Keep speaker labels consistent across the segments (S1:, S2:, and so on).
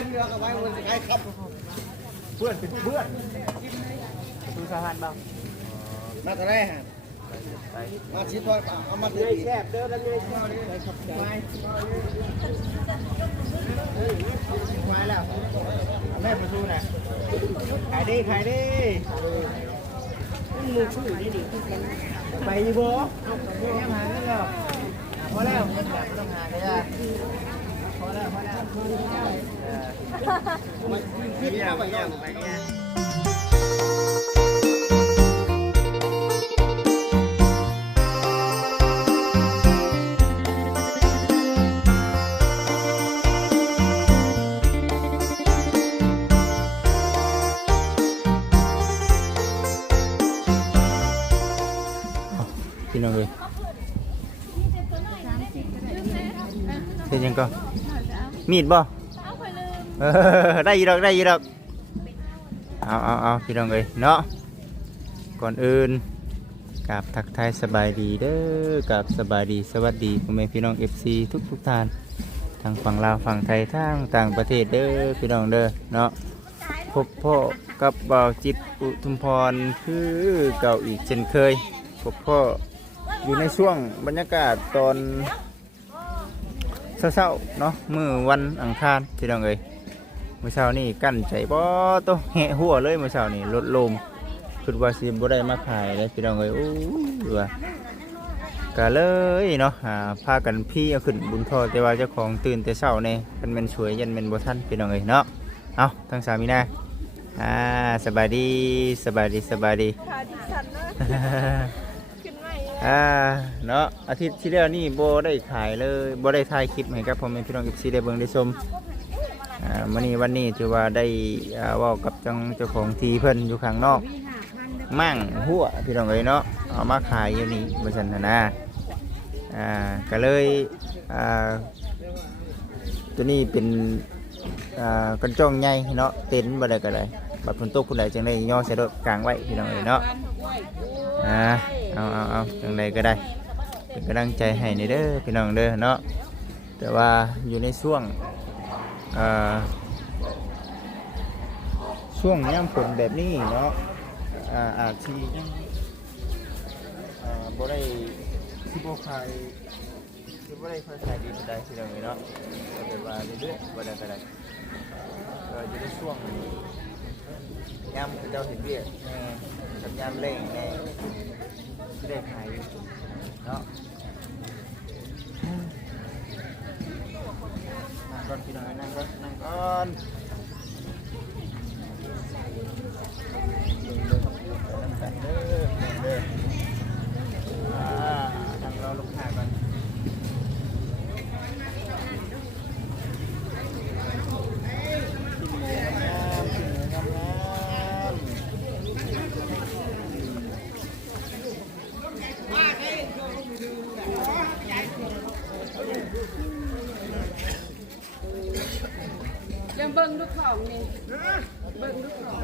S1: ายเรือเอาไว้มันขายครับ
S2: เพื่อนเป็นเพื่อนประตูสะพานบ้าง
S1: มาแต่แรกฮะ
S2: ไป
S1: มาชิดว่าเอามาถือแคบเด้อแล้วเลยแคบเลยครับไปไปแล้วแม่ประตูน่ะขายดีขายดีมือชื่อนี่ดิไปดีบ่แค่หาเงินแล้วพอแล้วไม่ต้องหาเลยพอ แล้วพอแล้วมันคิดเข้าไปย่างไปเนี่ย
S2: มีดบ่เออได้ยีดอกได้ยีดอกเอาเอาเอาพี่น้องเลยเนาะก่อนอื่นกับทักทายสบายดีเด้อกับสบายดีสวัสดีพ่อแม่พี่น้อง FC ทุกทุกท่านทางฝั่งลาวฝั่งไทยทางต่างประเทศเด้อพี่น้องเด้อเนาะพบพ่อกับบ่าวจิตอุทุมพรคือเก่าอีกเช่นเคยพบพ่ออยู่ในช่วงบรรยากาศตอน เช้าๆเนาะมือวันอังคารพี่น้องเอ้ยเมื่อเช้านี่กั้นใจบ่โตแหะหัวเลยเมื่อเช้านี่ลดลมคิดว่าสิบ่ได้มาขายเลยพี่น้องเอ้ยโอ้ยว่าก็เลยเนาะอ่าพากันพี่เอาขึ้นบุญทอแต่ว่าเจ้าของตื่นแต่เช้าเนี่มันม่นช่วยยันแม่นบ่ทันพี่น้องเอ้ยเนาะเอาทั้งสามีนะอ่าสบายดีสบายดีสบายดี อ่าเนาะอาทิตย์ที่แล้วนี่โบได้ขายเลยโบได้ถ่ายคลิปให้กับพ่อแม่พี่น้องกิฟซีได้เบิ่งได้ชมอ่าวันนี้วันนี้ถือว่าได้อ่าเว่ากับจังเจ้าของทีเพิ่นอยู่ข้างนอก มั่งหัวพี่น้องเอ้ยเนาะเอามาขายอยู่นี่บริษัทนะนะอ่าก็เลยอ่าตัวนี้เป็นอ่ากันจ้องใหญ่เนาะเต็นท์บ่ได้ก็ได้บัดฝนตกคุณใดจังได้ย่อใส่รถกลางไว้พี่น้องเอ้ยเนาะอ่า เอาเอาเอาจังใดก็ได้ เป็นกำลังใจให้ในเด้อพี่น้องเด้อเนาะแต่ว่าอยู่ในช่วงช่วงย่ำฝนแบบนี้เนาะอาอาทียังบ่ได้ที่บ่ขายที่บ่ได้ค่อยขายดีปานใดพี่น้องเอ้เนาะแบบว่าเรื่อยๆบ่ได้ก็ได้ก็อยู่ในช่วง ยำเขาเจ้าเห็นเบี้ยแน่กับยำเล่งแน่ไม่ได้ขายเนาะนั่งก่อนพี่น้อยนั่งก่อนนั่งก่อนนั่งกันเด้อเด้ออ่านั่งรอลูกค้าก่อนกินหมูงามๆกินหมูงามๆ
S3: ยัง เบิ่งลูกของนี่เบิ่งลูกของ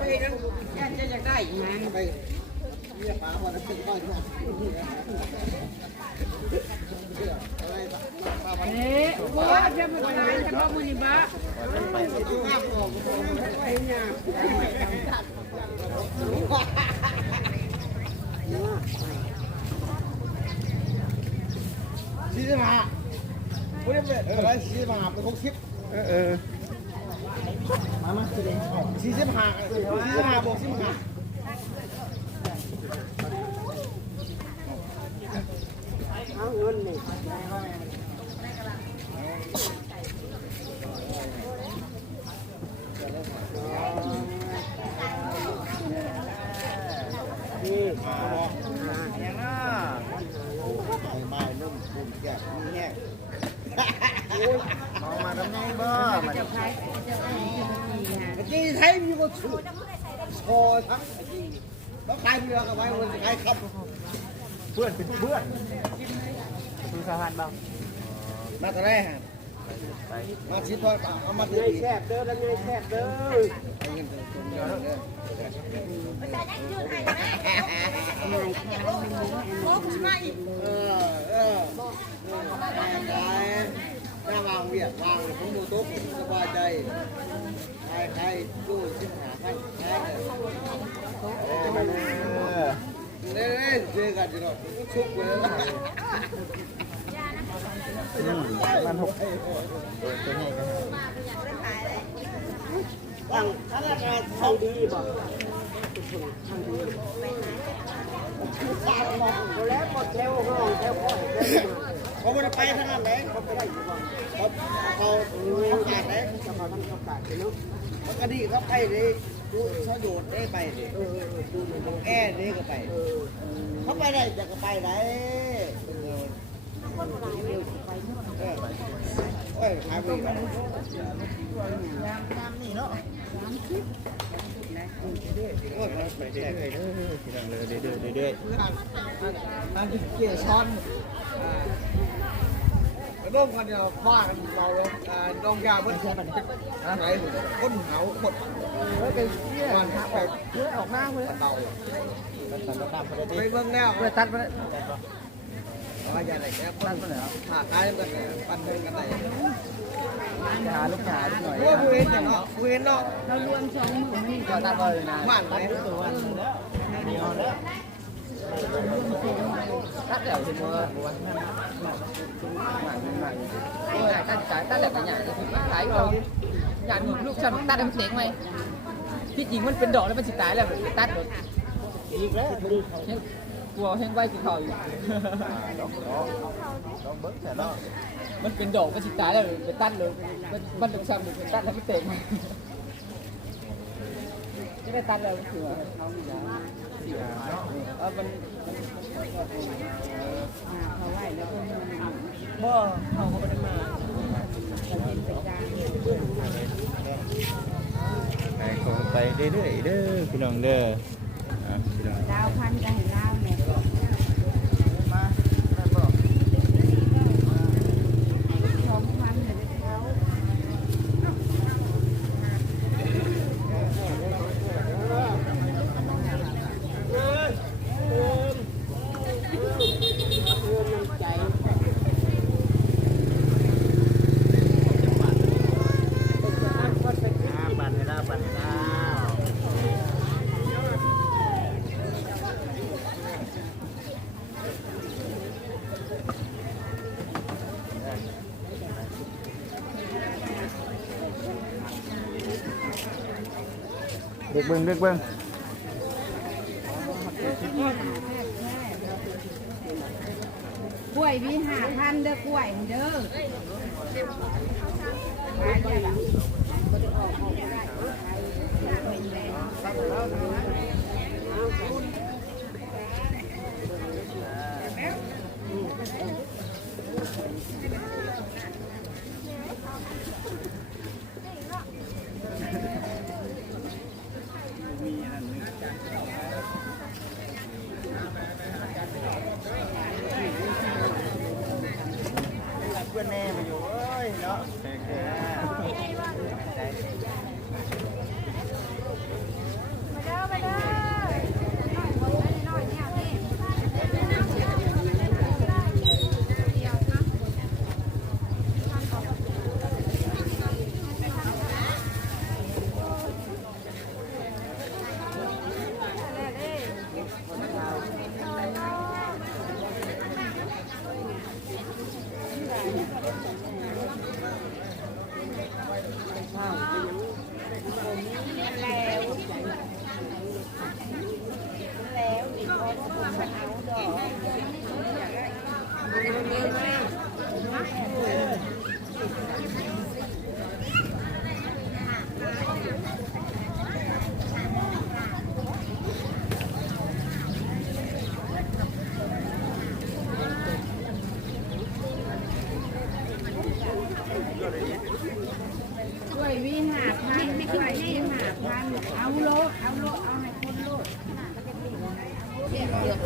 S3: อยากจะอยากได้อีหยัง
S1: ไปเรียกป้าว่าจะเป็นบ้านที่
S3: เอ๊ะบ่ว่าจะมาขายกันบ่มื้อนี้บ่ไปหยัง
S1: สี่สิบห้าไม่ได้เป็นอะไรสี่สิบห้าเป็นหกสิบ
S2: เออเออ
S1: มามาสี่สิบห้าสี่สิบห้าบวกสิบห้า
S3: เอาเงินนี่
S1: นี่มาบอกอย่างน่ะไม่ไม่นุ่มนุ่มแก่มีแห้ง
S2: เอามาทำไงบ่มาดิ
S1: จีไทย มีก็ชุดโชว์ทั้งจีแล้วขายเรือเอาไว้มันขายครับ
S2: เพื่อนเป็นเพื่อนประตูสะพานบ้าง
S1: มาแต่แรกฮะ
S2: ไป
S1: มาชิดว่าเอามาถือแคบเด้อแล้วแคบเด้อเออเออได้ห น้าวางเวียดวางผมดูตุ๊กสบายใจใครใครดูสิหาใครใครเออมาเด้อเจอกันอยู่เนาะชุกเลย
S2: อืมมันหกตัวนี้ก็
S1: ตั้งถ้าราคาเท่าดีบ่แล้วหมดเทวห้องเทวพ่อ เขาไม่ได้ไปทางนั้นเลยเขาไปได้อยู่บ่เขาเขาเขาดเลยจะมามันเขาขาดเนาะมันก็ดีเขาไปเลยดูเขาโดได้ไปเลยดูแอ่ได้ก็ไปเขาไปได้จะก็ไปได้เออโอ้ยหาไปแล้วยามยามนี่เนาะโอ้ยไปเรื่อย
S2: เด้อพี่น้องเลยเด้อเด้อเด้อ
S1: ๆนั่นเกี่ยช้อนกระด้งกันเดียวฟากันเราเลยดองยาเบิ้ลแค่มันไหนก้นเหาหมดเฮ้ยเป็นเกี่ยมันออกเพื่อออ กหน้าเพื่อเต่า
S2: มันตัดตามพอดี
S1: ไปเบิ่งแล้วเพื่อตัดไปว่าอย่าไหนแค่ปั้นไปแล้วขาตายกันปั้นกันไหน
S2: หาลูกหาลูกหน่อย
S1: กูเห็นเนาะผู้เห็นเนาะ
S3: เรารวมสองหมื่นนี่
S2: ก็ตัดเลยนะ
S1: บ้านไหน
S2: ตัวแล้วเดียวแล้ว ตัดแล้วถึงว่าวันนั้นใหม่ใหม่
S4: ตัดสายตัดแหลกใหญ่ายเราอยากหนุนลูกฉันตัดมันเสียงไหมที่จริงมันเป็นดอกแล้วมันสิตายแล้วตัดหมด
S2: อีกแล้ว
S4: กลัวเห็นไว้กินข้าอยู่
S2: ลองลองลองเบิ้งแต่เนาะ
S4: มันเป็นดอกมันสิตายแล้วไปตัดเลยมันมันต้องซ้ำเป็นตัดแล้วมันเตะมันตัดแล้วคือว่าเขามียาเออมั น
S3: เขาไหวแล้วก็มัน
S4: บ่เขาก็ไม่ได้มา
S2: ไปคงไปเรื่อยๆเด้อพี่น้องเด้ออะพี่น้อง
S3: ดาวพันจะเห็นดาวเนี่ย
S2: มาแม่บอก
S3: สองพันเห็นเขา
S2: อ่าปั่นเวลาปั่นเวลา เด็กเบิ้งเด็กเบิ้ง
S3: กล้วยวิหาพันเด้อกล้วยเด้อขายได้ละก็จะออกออกได้เป็นแรง
S2: เพื่อนแน่มาอยู่เอ้ยเนาะ
S3: กล้วยวิหาพันกล้วยวิหาพันเอาโลเอาโลเอาให้คนโลเ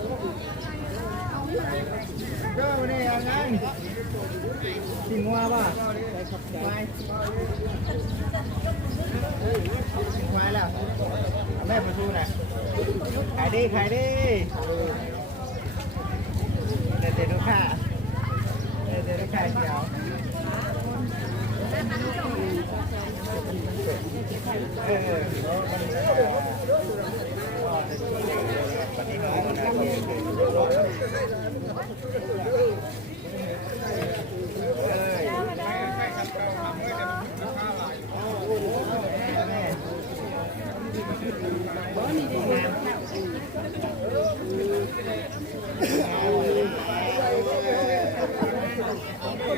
S2: สิงัวป่ะไปควายแล้วแม่ประตูน่ะขายดีขายดีเด็ดเด็ดลูกค้าเด็ดเด็ดลูกค้าเดียวเออเออมันเออปฏิบัติก็มาตัวนี้นี่มาเทียมให้เจ้าตัวนี้
S1: ตัวนึงได้ก็ได้
S2: ลงเลยเอาก่อ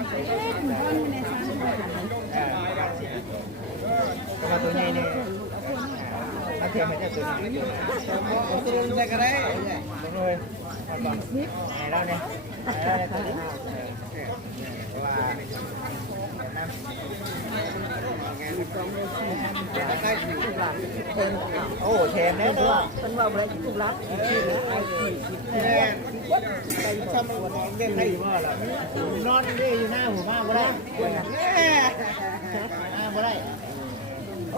S2: นไหนเล่าเนี่ยไหนเล่าเนี่ยตัวนี้ว่า
S1: ได้ถึงหลัง
S2: โอ้แถมแน่เนาะ
S1: เป็นว่าอะไรทุกรัฐแม่ไปทำของเด่น
S2: ได้
S1: ได้
S2: อยู่บ่ล่ะนอนได้อยู่หน้าหัวมากก็ได้
S1: แม่
S2: หน้าก็ได้
S1: เรียกง่ายกับของแม่ดีเอองาไปแล้ อ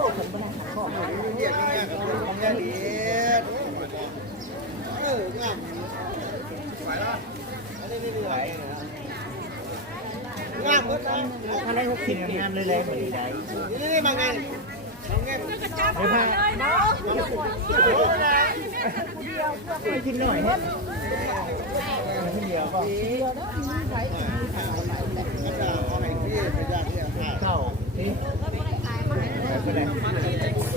S1: ันนี้นี่ไหวงามหมดเลย
S2: ถ้าได้หกสิบงามเลยเลยเหมือนได้
S1: นี่นี่มางานมางาน
S2: เดี๋ยวพาไปกินหน่อยฮะกินเดียวก็
S1: ก็จะเอาให้พี่ไปยากที่จะหา
S2: เข้านี่ ไปเลย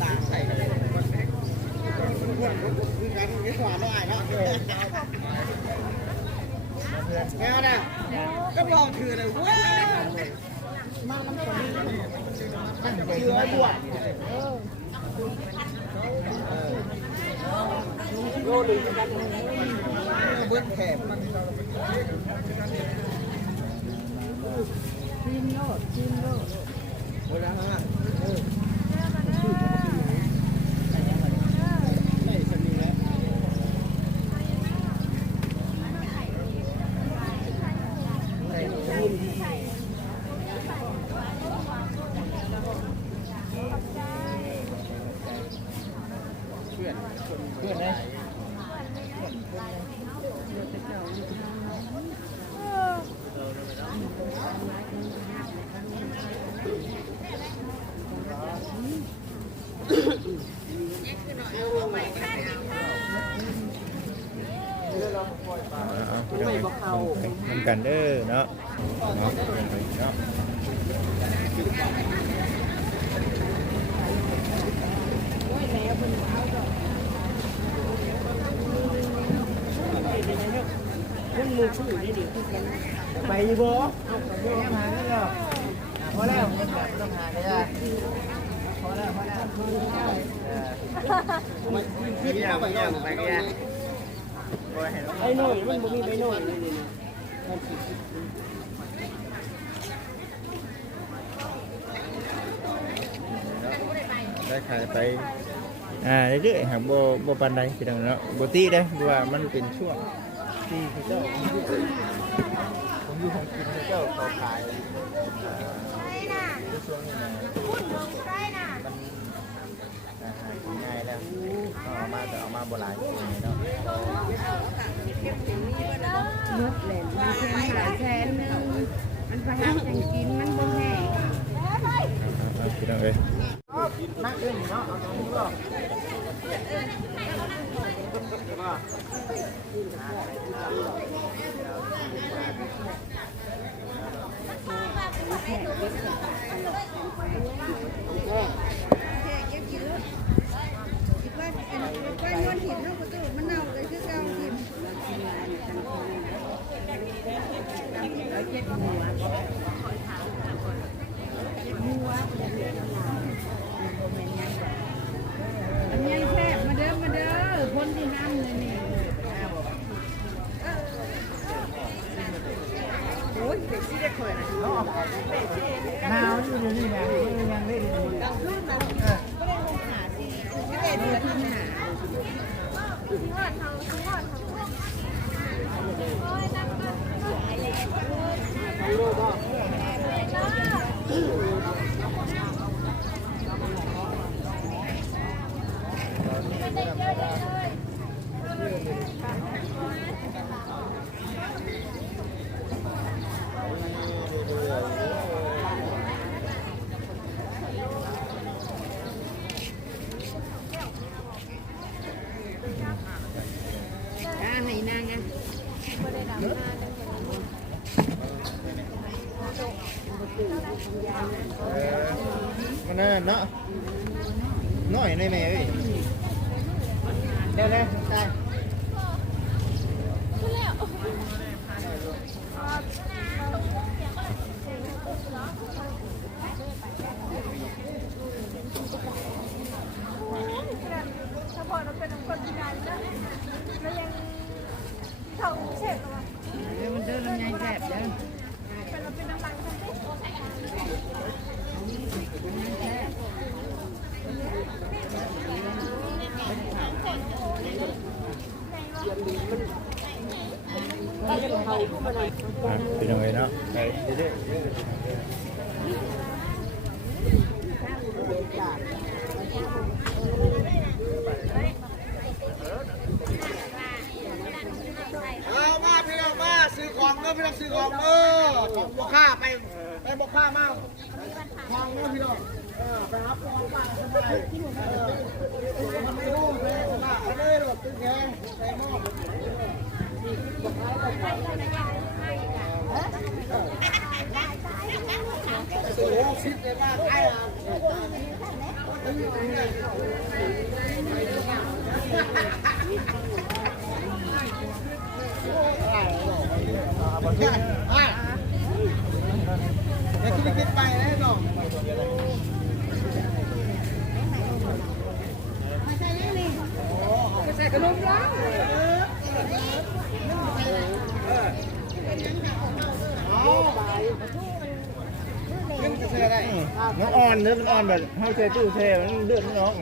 S1: ต่างใส่กันเลยคือกันมีความละอายเนาะแม่นะก็ลองถือเลยว้า
S2: ตั้งใจที่มาตลาด
S1: โยนกันเบิ้ลแขบมัน
S3: ชิมโลดชิมโลด
S1: เวลาฮะไม่สนิทแล้ว
S2: เพื่อนเพื่อนเลย
S1: ไม่บอกเขา
S2: ทำ กันเด้อเนาะเนาะเนาะ
S3: โอ้ยแล้วมันเอาดอกมันมือชื่อได้ดีที่กัน
S2: ไปอยู่บ่แม่หาได้แล้วพอแล้วมันแบบต้องหาก็ได้พอแล้วพอแล้ว
S1: มันคิดเข้าไปย่างไปก็ย่าง
S2: ไอ้หน่อยมันบ่มีไปหน่อย ได้ขายไปอ่าเรื่อยๆครับโบโบปันใดพี่น้องเนาะโบตีได้เพราะว่ามันเป็นช่วงที่เขาเจ้าผมอยู่ของกินเขาเจ้าเขาขายอ่าในช่วงนี้นะมันอ่าหากิน ง่ายแล้วเอามาแต่เอามาโบราณเนาะ
S3: เมื่อแหลมมันแค่หลายแสนนึงมันพะหักยังกินมันบ่แห้ง
S2: เอาพี่น้องเอ้ย
S1: นั่งเล่นเนาะเอาตรงนี้ก็
S3: อันยังแซ่บมาเด้อมาเด้อคนที่นั่นเลยนี่
S2: น้ อยในแม่เอ้ยเดี๋ยวนะตาย
S5: เฉพาะเราเป็นคนที่นานแล้วแล้วยังเท่าเสร็จแล้ว
S3: เดี๋ยวมันเดินลำไยแสบเด้อ
S5: เป็นเราเป็นน้ำมันทั้งที่
S2: อะเป็นยังเนาะไปเรื่อ
S1: อามาพี่น้องมาซื้อของเด้อพี่น้องซื้อของเออของบ่ค่าไปไปบ่ค่ามาของเด้อพี่น้อง ไปรับของป้าสบายเออทำไม่รู้เลยสบายเอาเลยรถตึ้งแขงใส่หม้อโอ้โหชิดเลยมากไอ้อะอะเดี๋ยวคุณคิดไปนะน้อง
S4: ใส่ขนมร้อน
S1: ขึ้นจะเสียได้
S2: ๆ มันอ่อนเนื้อมันอ่อนแบบเฮาใส่ตู้แช่มันเลือดมันออก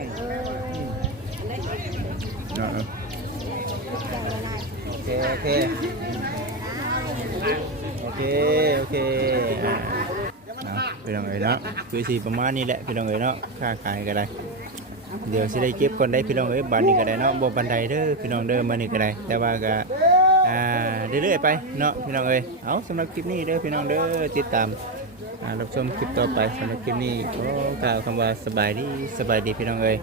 S2: โอเคโอเคโอเคโอเคเนาะพี่น้องเอ๋ยเนาะคือสีประมาณนี้แหละพี่น้องเอ๋ยเนาะค่าขายก็ได้เดี๋ยวสิได้เก็บคนได้พี่น้องเอ้ยบันนี้ก็ได้เนาะบ่บันไดเด้อพี่น้องเด้อมานี่ก็ได้แต่ว่าก็อ่าเรื่อยๆไปเนาะพี่น้องเอ้ยเอาสำหรับคลิปนี้เด้อพี่น้องเด้อติดตาม รับชมคลิปต่อไปสำหรับคลิปนี้ก็กล่าวคำว่าสบายดีสบายดีพี่น้องเอ้ย